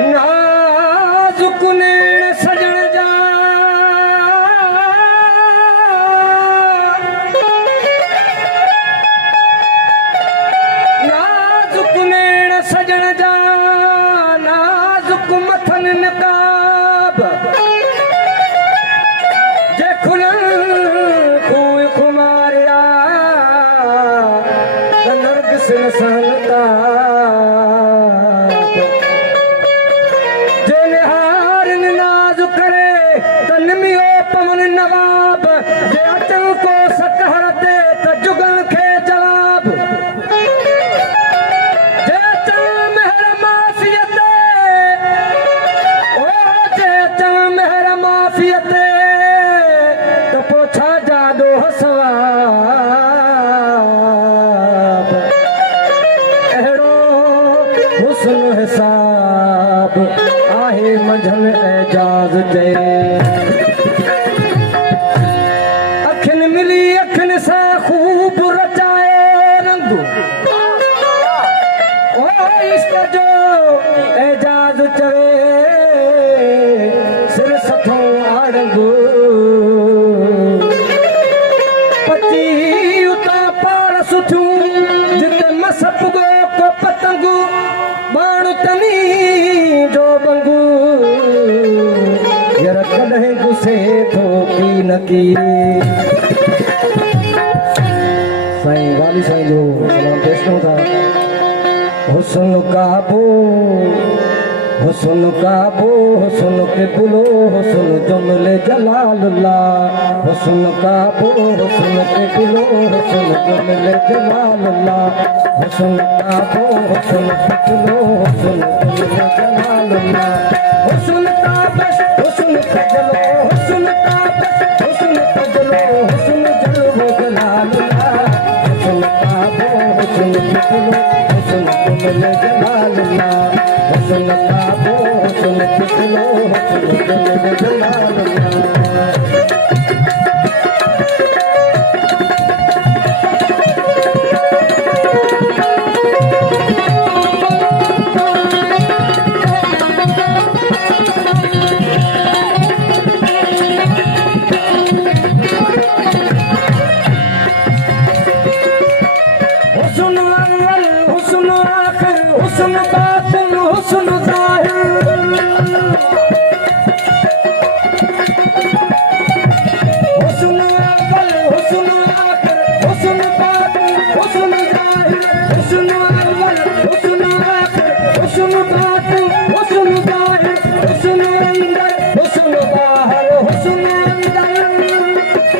नाजुक नैण सजण जा नाजुक नैण सजण जा नाजुक मथन नकाब जे खुलनि खूह खुमारिया त नरगिस न सहलता नवाब जे अचल को सकहर ते त जुगल खे जवाब जे चल मेहर माफियत ओ जे चल मेहर माफियत त पोछा जादो सवाब अहिड़ो हुस्न हिसाब आहे मंझल एजाज़ जे अखिन सा खूब रचाए रंग ओ इश्क जो एजाज चवे सिर सथों आड़ंग पची उता पार सुठियूं जिते मसप गो को पतंग माण्हू तनी जो बंगू यर कॾहिं गुस्से थो की न की साईं वाली साईं जो सलाम पेश करूं था। हुस्न काबो हुस्न के बुलो हुस्न जुमले जलालुल्लाह हुस्न काबो हुस्न के बुलो हुस्न जुमले जलालुल्लाह हुस्न काबो हुस्न के बुलो हुस्न जुमले जलालुल्लाह हुस्न ताबश हुस्न तजलो हुस्न ताबश हुस्न तजलो हुस्न जलवो जलालुल्लाह हुस्न काबो हुस्न के बुलो हुस्न जुमले जलालुल्लाह हुस्न काबो हुस्न के बुलो हुस्न जुमले जलालुल्लाह हुस्न बातिन हुस्न ज़ाहिर हुस्न अव्वल हुस्न आखिर हुस्न बातिन हुस्न ज़ाहिर हुस्न अव्वल हुस्न आखिर हुस्न बातिन हुस्न ज़ाहिर हुस्न अंदर हुस्न बाहर हुस्न अंदर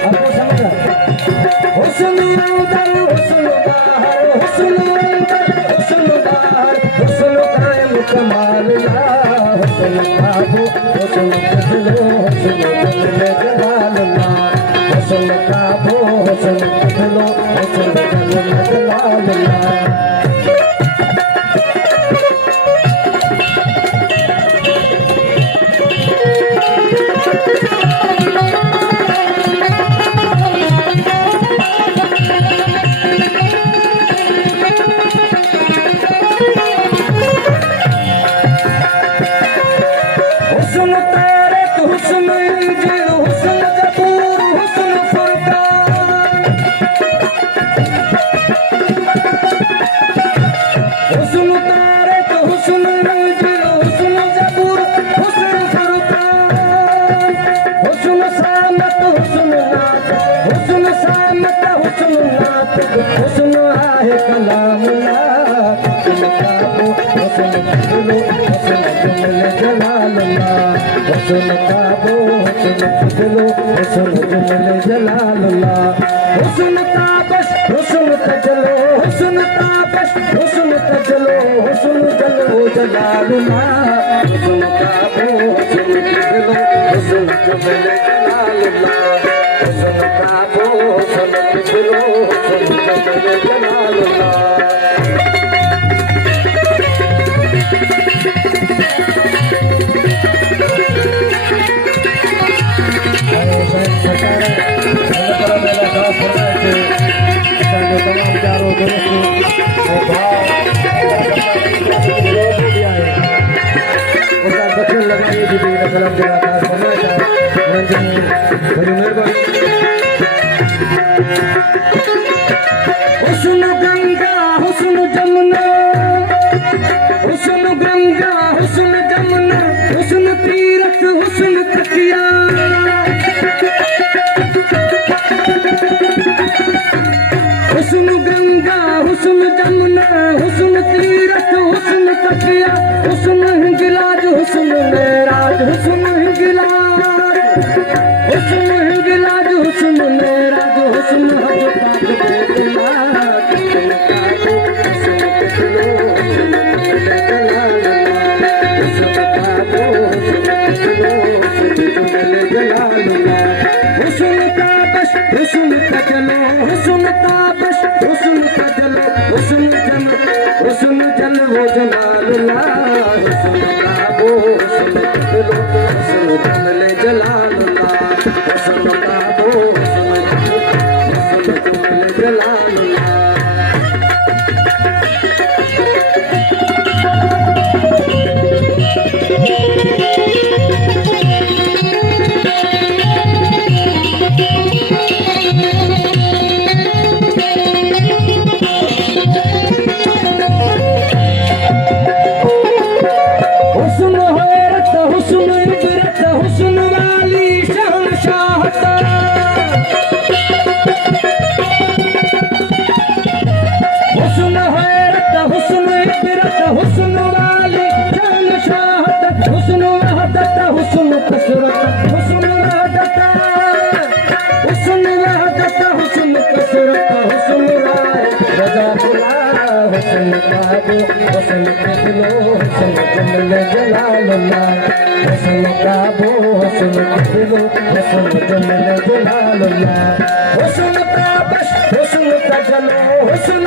आपको समझ रहा हुस्न अंदर हुस्न बाहर हुस्न अंदर हुस्न बाहर हुस्न कायम कमाल ला हुस्न काबो हुस्न कजलो हुस्न जुमले जलाल ला हुस्न काबो हुस्न कजलो हुस्न जुमले जलाल ला हुस्न तारिक हुस्न इंजिल हुस्न ज़बूर हुस्न फुरक़ान हुस्न तारिक हुस्न इंजिल हुस्न ज़बूर हुस्न फुरक़ान हुस्न सामत हुस्न नात हुस्न सामत हुस्न नात हुस्न आहे कलाम ला हुस्न काबो हुस्न कजलो हुस्न जुमले जलाल ला हुस्न काबो हुस्न कजलो हुस्न जुमले जलाल ला हुस्न ताबश हुस्न तजलो हुस्न ताबश हुस्न तजलो हुस्न जलवो जलाल ला हुस्न काबो हुस्न कजलो हुस्न जुमले जलाल ला हुस्न काबो हुस्न कजलो हुस्न जुमले जलाल ला तमाम सलाम जरा खास फरमाइश बड़ी मेहरबानी। हुस्न गंगा हुस्न जमुना, हुस्न गंगा हुस्न जमुना, हुस्न तीरथ हुस्न तकिया, हुस्न गंगा हुस्न जमुना, हुस्न तीरथ हुस्न तकिया, हुस्न हिंगलाज हुस्न मेराज, हुस्न हिंगलाज, हुस्न हिंगलाज हुस्न मेराज, हुस्न वो जलालुल्लाह, हुस्न का वो हुस्न दिलो, हुस्न जमले जलालुल्लाह, हुस्न का वो हुस्न जमले जलालुल्लाह। हुस्न वाली जान शहादत, हुस्न वहदत, हुस्न कसरत, हुस्न वहदत, हुस्न वहदत, हुस्न कसरत, हुस्न राय रजा बुला, हुस्न काबू, हुस्न किलो, हुस्न जमल जलालुल्लाह, हुस्न काबू, हुस्न किलो, हुस्न जमल जलालुल्लाह, हुस्न ताबश, हुस्न तजलो, हुस्न